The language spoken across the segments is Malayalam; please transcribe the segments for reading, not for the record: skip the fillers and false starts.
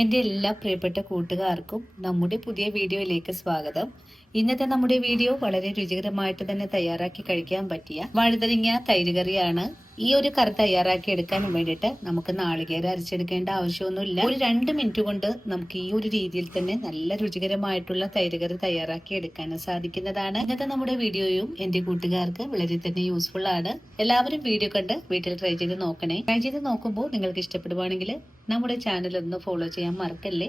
എൻ്റെ എല്ലാ പ്രിയപ്പെട്ട കൂട്ടുകാർക്കും നമ്മുടെ പുതിയ വീഡിയോയിലേക്ക് സ്വാഗതം. ഇന്നത്തെ നമ്മുടെ വീഡിയോ വളരെ രുചികരമായിട്ട് തന്നെ തയ്യാറാക്കി കഴിക്കാൻ പറ്റിയ വഴുതനങ്ങ തൈര് കറിയാണ്. ഈ ഒരു കറി തയ്യാറാക്കി എടുക്കാൻ വേണ്ടിയിട്ട് നമുക്ക് നാളികേരം അരച്ചെടുക്കേണ്ട ആവശ്യമൊന്നുമില്ല. ഒരു 2 മിനിറ്റ് കൊണ്ട് നമുക്ക് ഈ ഒരു രീതിയിൽ തന്നെ നല്ല രുചികരമായിട്ടുള്ള തൈര് കറി തയ്യാറാക്കി എടുക്കാൻ സാധിക്കുന്നതാണ്. ഇന്നത്തെ നമ്മുടെ വീഡിയോയും എൻ്റെ കൂട്ടുകാർക്ക് വളരെ തന്നെ യൂസ്ഫുൾ ആണ്. എല്ലാവരും വീഡിയോ കണ്ട് വീട്ടിൽ ട്രൈ ചെയ്ത് നോക്കണേ. ട്രൈ ചെയ്ത് നോക്കുമ്പോൾ നിങ്ങൾക്ക് ഇഷ്ടപ്പെടുവാണെങ്കിൽ നമ്മുടെ ചാനൽ ഒന്ന് ഫോളോ ചെയ്യാൻ മറക്കല്ലേ.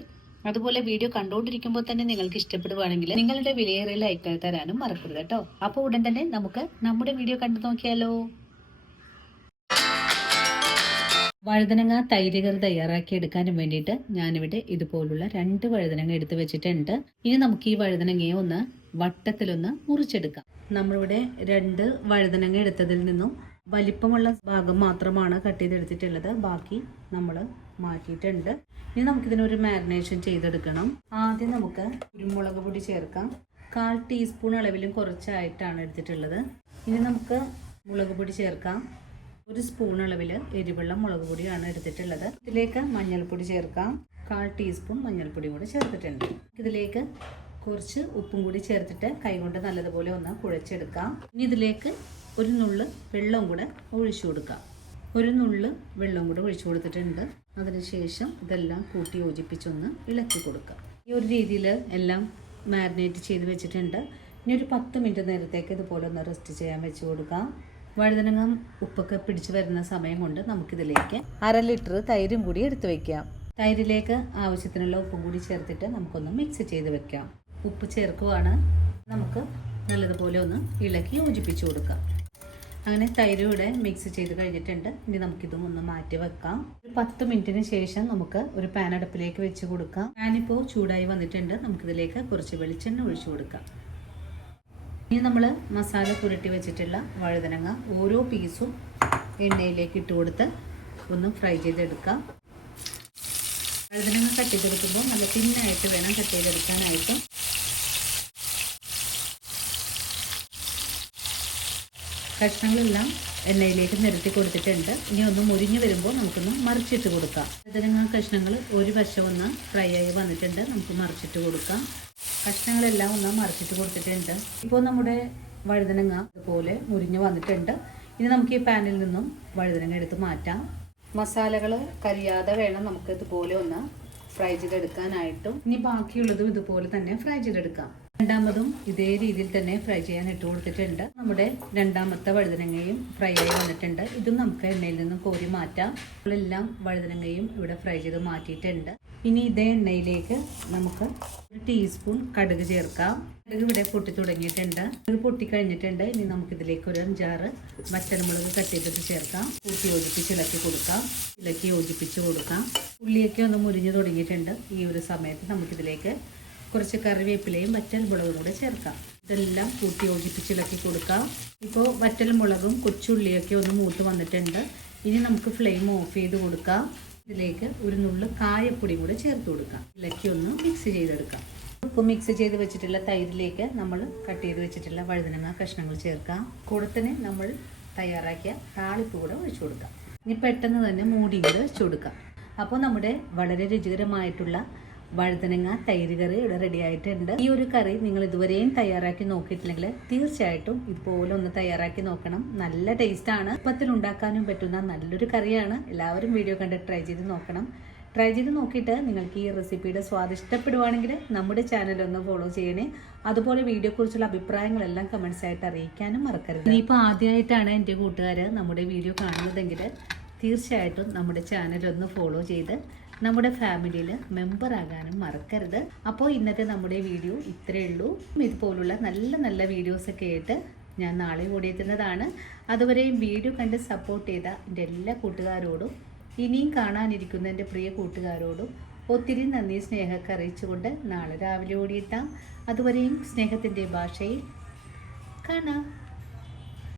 അതുപോലെ വീഡിയോ കണ്ടുകൊണ്ടിരിക്കുമ്പോൾ തന്നെ നിങ്ങൾക്ക് ഇഷ്ടപ്പെടുവാണെങ്കിൽ നിങ്ങളുടെ വിലയേറിയ ലൈക്ക് തരാനും മറക്കരുത് കേട്ടോ. അപ്പോൾ ഉടൻ തന്നെ നമുക്ക് നമ്മുടെ വീഡിയോ കണ്ടു നോക്കിയാലോ. വഴുതനങ്ങ തൈര് കറി തയ്യാറാക്കി എടുക്കാനും വേണ്ടിയിട്ട് ഞാനിവിടെ ഇതുപോലുള്ള 2 വഴുതനങ്ങ എടുത്ത് വെച്ചിട്ടുണ്ട്. ഇനി നമുക്ക് ഈ വഴുതനങ്ങയെ ഒന്ന് വട്ടത്തിലൊന്ന് മുറിച്ചെടുക്കാം. നമ്മളിവിടെ 2 വഴുതനങ്ങ എടുത്തതിൽ നിന്നും വലിപ്പമുള്ള ഭാഗം മാത്രമാണ് കട്ട് ചെയ്തെടുത്തിട്ടുള്ളത്. ബാക്കി നമ്മൾ മാറ്റിയിട്ടുണ്ട്. ഇനി നമുക്കിതിനൊരു മാരിനേഷൻ ചെയ്തെടുക്കണം. ആദ്യം നമുക്ക് കുരുമുളക് പൊടി ചേർക്കാം. 1/4 ടീസ്പൂൺ അളവിലും കുറച്ചായിട്ടാണ് എടുത്തിട്ടുള്ളത്. ഇനി നമുക്ക് മുളക് പൊടി ചേർക്കാം. 1 സ്പൂൺ അളവിൽ എരിവെള്ള മുളക് പൊടിയാണ് എടുത്തിട്ടുള്ളത്. ഇതിലേക്ക് മഞ്ഞൾപ്പൊടി ചേർക്കാം. 1/4 ടീസ്പൂൺ മഞ്ഞൾപ്പൊടി കൂടി ചേർത്തിട്ടുണ്ട്. ഇതിലേക്ക് കുറച്ച് ഉപ്പും കൂടി ചേർത്തിട്ട് കൈകൊണ്ട് നല്ലതുപോലെ ഒന്ന് കുഴച്ചെടുക്കാം. ഇനി ഇതിലേക്ക് ഒരു നുള്ള് വെള്ളം കൂടെ ഒഴിച്ചു കൊടുക്കാം. ഒരു നുള്ള് വെള്ളം കൂടെ ഒഴിച്ചു കൊടുത്തിട്ടുണ്ട്. അതിനുശേഷം ഇതെല്ലാം കൂട്ടി യോജിപ്പിച്ചൊന്ന് ഇളക്കി കൊടുക്കാം. ഈ ഒരു രീതിയിൽ എല്ലാം മാരിനേറ്റ് ചെയ്ത് വെച്ചിട്ടുണ്ട്. ഇനി ഒരു 10 മിനിറ്റ് നേരത്തേക്ക് ഇതുപോലെ ഒന്ന് റെസ്റ്റ് ചെയ്യാൻ വെച്ച് കൊടുക്കാം. വഴുതനങ്ങ ഉപ്പൊക്കെ പിടിച്ച് വരുന്ന സമയം കൊണ്ട് നമുക്കിതിലേക്ക് 1/2 ലിറ്റർ തൈരും കൂടി എടുത്ത് വെക്കാം. തൈരിലേക്ക് ആവശ്യത്തിനുള്ള ഉപ്പും കൂടി ചേർത്തിട്ട് നമുക്കൊന്ന് മിക്സ് ചെയ്ത് വെക്കാം. ഉപ്പ് ചേർക്കുവാണ്. നമുക്ക് നല്ലതുപോലെ ഒന്ന് ഇളക്കി യോജിപ്പിച്ച് കൊടുക്കാം. അങ്ങനെ തൈര് ഇവിടെ മിക്സ് ചെയ്ത് കഴിഞ്ഞിട്ടുണ്ട്. ഇനി നമുക്കിതും ഒന്ന് മാറ്റി വെക്കാം. ഒരു 10 മിനിറ്റിന് ശേഷം നമുക്ക് ഒരു പാൻ അടുപ്പിലേക്ക് വെച്ച് കൊടുക്കാം. പാനിപ്പോൾ ചൂടായി വന്നിട്ടുണ്ട്. നമുക്കിതിലേക്ക് കുറച്ച് വെളിച്ചെണ്ണ ഒഴിച്ചു കൊടുക്കാം. ഇനി നമ്മൾ മസാല പുരട്ടി വെച്ചിട്ടുള്ള വഴുതനങ്ങ ഓരോ പീസും എണ്ണയിലേക്ക് ഇട്ട് കൊടുത്ത് ഒന്ന് ഫ്രൈ ചെയ്തെടുക്കാം. വഴുതനങ്ങ കട്ട് ചെയ്തെടുക്കുമ്പോൾ നല്ല തിന്നായിട്ട് വേണം കട്ട് ചെയ്തെടുക്കാനായിട്ട്. കഷ്ണങ്ങളെല്ലാം എണ്ണയിലേക്ക് നിരത്തി കൊടുത്തിട്ടുണ്ട്. ഇനി ഒന്ന് മുരിഞ്ഞ് വരുമ്പോൾ നമുക്കൊന്ന് മറിച്ചിട്ട് കൊടുക്കാം. വഴുതനങ്ങ കഷ്ണങ്ങൾ ഒരു വശം ഒന്ന് ഫ്രൈ ആയി വന്നിട്ടുണ്ട്. നമുക്ക് മറിച്ചിട്ട് കൊടുക്കാം. കഷ്ണങ്ങളെല്ലാം ഒന്ന് മറിച്ചിട്ട് കൊടുത്തിട്ടുണ്ട്. ഇപ്പോൾ നമ്മുടെ വഴുതനങ്ങ ഇതുപോലെ മുരിഞ്ഞ് വന്നിട്ടുണ്ട്. ഇനി നമുക്ക് ഈ പാനിൽ നിന്നും വഴുതനങ്ങ എടുത്ത് മാറ്റാം. മസാലകൾ കരിയാതെ വേണം നമുക്ക് ഇതുപോലെ ഒന്ന് ഫ്രൈ ചെയ്തെടുക്കാനായിട്ടും. ഇനി ബാക്കിയുള്ളതും ഇതുപോലെ തന്നെ ഫ്രൈ ചെയ്തെടുക്കാം. രണ്ടാമതും ഇതേ രീതിയിൽ തന്നെ ഫ്രൈ ചെയ്യാൻ ഇട്ട് കൊടുത്തിട്ടുണ്ട്. നമ്മുടെ രണ്ടാമത്തെ വഴുതനങ്ങയും ഫ്രൈ ആയി വന്നിട്ടുണ്ട്. ഇതും നമുക്ക് എണ്ണയിൽ നിന്നും കോരി മാറ്റാം. എല്ലാം വഴുതനങ്ങയും ഇവിടെ ഫ്രൈ ചെയ്ത് മാറ്റിയിട്ടുണ്ട്. ഇനി ഇതേ എണ്ണയിലേക്ക് നമുക്ക് 1 ടീസ്പൂൺ കടുക് ചേർക്കാം. കടുക് ഇവിടെ പൊട്ടി തുടങ്ങിയിട്ടുണ്ട്. ഇത് പൊട്ടിക്കഴിഞ്ഞിട്ടുണ്ട്. ഇനി നമുക്കിതിലേക്ക് ഒരു 5-6 വറ്റൽമുളക് കട്ട് ചെയ്തിട്ട് ചേർക്കാം. കൂട്ടി യോജിപ്പിച്ച് ഇളക്കി കൊടുക്കാം. ഇളക്കി യോജിപ്പിച്ച് കൊടുക്കാം. ഉള്ളിയൊക്കെ ഒന്ന് മുരിഞ്ഞ് തുടങ്ങിയിട്ടുണ്ട്. ഈ ഒരു സമയത്ത് നമുക്കിതിലേക്ക് കുറച്ച് കറിവേപ്പിലയും വറ്റൽമുളകും കൂടെ ചേർക്കാം. ഇതെല്ലാം കൂട്ടി യോജിപ്പിച്ച് ഇളക്കി കൊടുക്കാം. ഇപ്പോൾ വറ്റൽമുളകും കൊച്ചുള്ളിയൊക്കെ ഒന്ന് മൂത്ത് വന്നിട്ടുണ്ട്. ഇനി നമുക്ക് ഫ്ലെയിം ഓഫ് ചെയ്ത് കൊടുക്കാം. ഇതിലേക്ക് ഒരു നുള്ള് കായപ്പൊടി കൂടെ ചേർത്ത് കൊടുക്കാം. ഇളക്കി ഒന്ന് മിക്സ് ചെയ്തെടുക്കാം. ഉപ്പ് മിക്സ് ചെയ്ത് വെച്ചിട്ടുള്ള തൈരിലേക്ക് നമ്മൾ കട്ട് ചെയ്ത് വെച്ചിട്ടുള്ള വഴുതനങ്ങ കഷ്ണങ്ങൾ ചേർക്കാം. കൂടെ തന്നെ നമ്മൾ തയ്യാറാക്കിയ താളിപ്പ് കൂടെ ഒഴിച്ചു കൊടുക്കാം. ഇനി പെട്ടെന്ന് തന്നെ മൂടി കൂടെ വെച്ച് കൊടുക്കാം. അപ്പോൾ നമ്മുടെ വളരെ രുചികരമായിട്ടുള്ള വഴുതനങ്ങ തൈര് കറി ഇവിടെ റെഡി ആയിട്ടുണ്ട്. ഈ ഒരു കറി നിങ്ങൾ ഇതുവരെയും തയ്യാറാക്കി നോക്കിയിട്ടില്ലെങ്കിൽ തീർച്ചയായിട്ടും ഇതുപോലെ ഒന്ന് തയ്യാറാക്കി നോക്കണം. നല്ല ടേസ്റ്റാണ്. എളുപ്പത്തിൽ ഉണ്ടാക്കാനും പറ്റുന്ന നല്ലൊരു കറിയാണ്. എല്ലാവരും വീഡിയോ കണ്ട് ട്രൈ ചെയ്ത് നോക്കണം. ട്രൈ ചെയ്ത് നോക്കിയിട്ട് നിങ്ങൾക്ക് ഈ റെസിപ്പിയുടെ സ്വാദ് ഇഷ്ടപ്പെടുവാണെങ്കിൽ നമ്മുടെ ചാനൽ ഒന്ന് ഫോളോ ചെയ്യണേ. അതുപോലെ വീഡിയോയെക്കുറിച്ചുള്ള അഭിപ്രായങ്ങളെല്ലാം കമൻസ് ആയിട്ട് അറിയിക്കാനും മറക്കരുത്. ഇനിയിപ്പോൾ ആദ്യമായിട്ടാണ് എൻ്റെ കൂട്ടുകാർ നമ്മുടെ വീഡിയോ കാണുന്നതെങ്കിൽ തീർച്ചയായിട്ടും നമ്മുടെ ചാനൽ ഒന്ന് ഫോളോ ചെയ്ത് നമ്മുടെ ഫാമിലിയിൽ മെമ്പർ ആകാനും മറക്കരുത്. അപ്പോൾ ഇന്നത്തെ നമ്മുടെ വീഡിയോ ഇത്രയേ ഉള്ളൂ. ഇതുപോലുള്ള നല്ല നല്ല വീഡിയോസൊക്കെ ആയിട്ട് ഞാൻ നാളെ ഓടിയെത്തുന്നതാണ്. അതുവരെയും വീഡിയോ കണ്ട് സപ്പോർട്ട് ചെയ്ത എൻ്റെ എല്ലാ കൂട്ടുകാരോടും ഇനിയും കാണാനിരിക്കുന്ന എൻ്റെ പ്രിയ കൂട്ടുകാരോടും ഒത്തിരി നന്ദി സ്നേഹമൊക്കെ അറിയിച്ചുകൊണ്ട് നാളെ രാവിലെ ഓടിയെത്താം. അതുവരെയും സ്നേഹത്തിൻ്റെ ഭാഷയിൽ കാണാം.